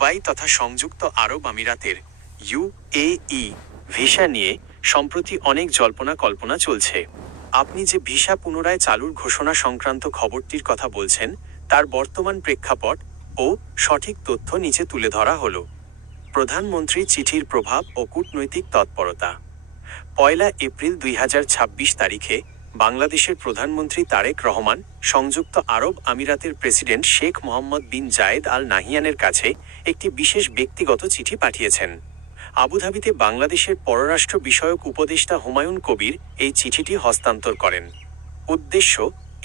Dubai তথা সংযুক্ত আরব আমিরাতের UAE ভিসা নিয়ে সম্প্রতি অনেক জল্পনা কল্পনা চলছে। আপনি যে ভিসা পুনরায় চালুর ঘোষণা সংক্রান্ত খবরটির কথা বলছেন তার বর্তমান প্রেক্ষাপট ও সঠিক তথ্য নিচে তুলে ধরা হলো। প্রধানমন্ত্রী চিঠির প্রভাব ও কূটনৈতিক তৎপরতা। 1 এপ্রিল 2026 তারিখে বাংলাদেশের প্রধানমন্ত্রী তারেক রহমান সংযুক্ত আরব আমিরাতের প্রেসিডেন্ট শেখ মোহাম্মদ বিন জায়েদ আল নাহিয়ানের কাছে একটি বিশেষ ব্যক্তিগত চিঠি পাঠিয়েছেন। আবুধাবিতে বাংলাদেশের পররাষ্ট্র বিষয়ক উপদেষ্টা হুমায়ুন কবির এই চিঠিটি হস্তান্তর করেন। উদ্দেশ্য,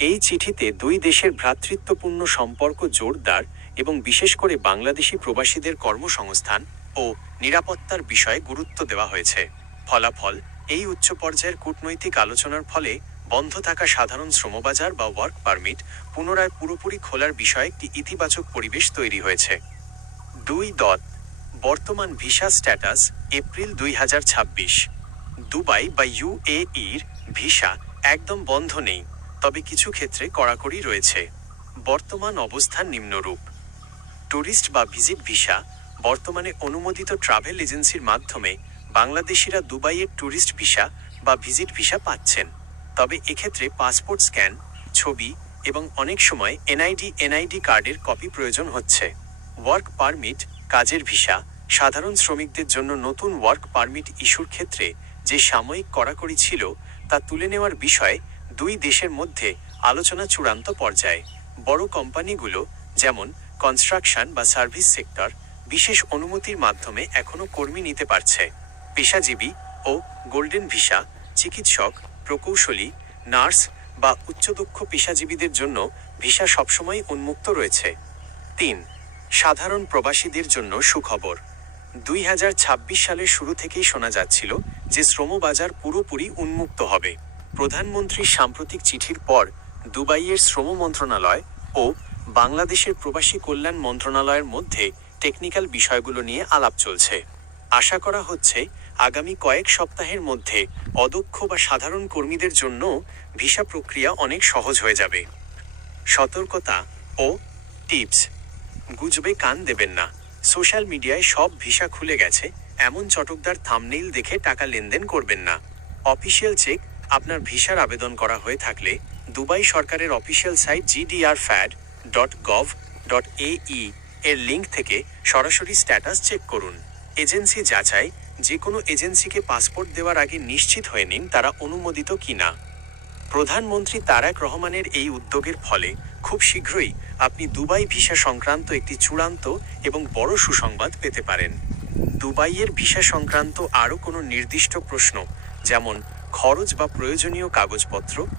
এই চিঠিতে দুই দেশের ভ্রাতৃত্বপূর্ণ সম্পর্ক জোরদার এবং বিশেষ করে বাংলাদেশি প্রবাসীদের কর্মসংস্থান ও নিরাপত্তার বিষয়ে গুরুত্ব দেওয়া হয়েছে। ফলাফল, এই উচ্চ পর্যায়ের কূটনৈতিক আলোচনার ফলে বন্ধ থাকা সাধারণ শ্রমবাজার বা ওয়ার্ক পারমিট পুনরায় পুরোপুরি খোলার বিষয়ে একটি ইতিবাচক পরিবেশ তৈরি হয়েছে। 2. বর্তমান ভিসা স্ট্যাটাস এপ্রিল 2026। দুবাই বা UAEর ভিসা একদম বন্ধ নেই, তবে কিছু ক্ষেত্রে কড়াকড়ি রয়েছে। বর্তমান অবস্থান নিম্নরূপ। ট্যুরিস্ট বা ভিজিট ভিসা বর্তমানে অনুমোদিত ট্রাভেল এজেন্সির মাধ্যমে বাংলাদেশিরা দুবাইয়ের ট্যুরিস্ট ভিসা বা ভিজিট ভিসা পাচ্ছেন, তবে এক্ষেত্রে পাসপোর্ট স্ক্যান, ছবি এবং অনেক সময় এনআইডি কার্ডের কপি প্রয়োজন হচ্ছে। ওয়ার্ক পারমিট, কাজের ভিসা, সাধারণ শ্রমিকদের জন্য নতুন ওয়ার্ক পারমিট ইস্যুর ক্ষেত্রে যে সাময়িক কড়াকড়ি ছিল তা তুলে নেওয়ার বিষয়ে দুই দেশের মধ্যে আলোচনা চূড়ান্ত পর্যায়ে। বড় কোম্পানিগুলো যেমন কনস্ট্রাকশন বা সার্ভিস সেক্টর বিশেষ অনুমতির মাধ্যমে এখনও কর্মী নিতে পারছে। পেশাজীবী ও গোল্ডেন ভিসা, চিকিৎসক, প্রকৌশলী, নার্স বা উচ্চদক্ষ পেশাজীবীদের জন্য ভিসা সবসময় উন্মুক্ত রয়েছে। 3. সাধারণ প্রবাসীদের জন্য সুখবর। 2026 সালের শুরু থেকেই শোনা যাচ্ছিল যে শ্রমবাজার পুরোপুরি উন্মুক্ত হবে। প্রধানমন্ত্রীর সাম্প্রতিক চিঠির পর দুবাইয়ের শ্রম মন্ত্রণালয় ও বাংলাদেশের প্রবাসী কল্যাণ মন্ত্রণালয়ের মধ্যে টেকনিক্যাল বিষয়গুলো নিয়ে আলাপ চলছে। আশা করা হচ্ছে আগামী কয়েক সপ্তাহের মধ্যে অদক্ষ বা সাধারণ কর্মীদের জন্য ভিসা প্রক্রিয়া অনেক সহজ হয়ে যাবে। সতর্কতা ও টিপস। গুজবে কান দেবেন না। সোশ্যাল মিডিয়ায় সব ভিসা খুলে গেছে এমন চটকদার থাম্বনেইল দেখে টাকা লেনদেন করবেন না। Official check. আপনার ভিসার আবেদন করা হয়ে থাকলে দুবাই সরকারের অফিসিয়াল সাইট gdrfad.gov.ae এর লিঙ্ক থেকে সরাসরি স্ট্যাটাস চেক করুন। এজেন্সি যাচাই। যে কোনো এজেন্সিকে পাসপোর্ট দেওয়ার আগে নিশ্চিত হয়ে নিন তারা অনুমোদিত কিনা। প্রধানমন্ত্রী তারেক রহমানের এই উদ্যোগের ফলে খুব শীঘ্রই আপনি দুবাই ভিসা সংক্রান্ত একটি চূড়ান্ত এবং বড় সুসংবাদ পেতে পারেন। দুবাইয়ের ভিসা সংক্রান্ত আরও কোনো নির্দিষ্ট প্রশ্ন, যেমন খরচ বা প্রয়োজনীয় কাগজপত্র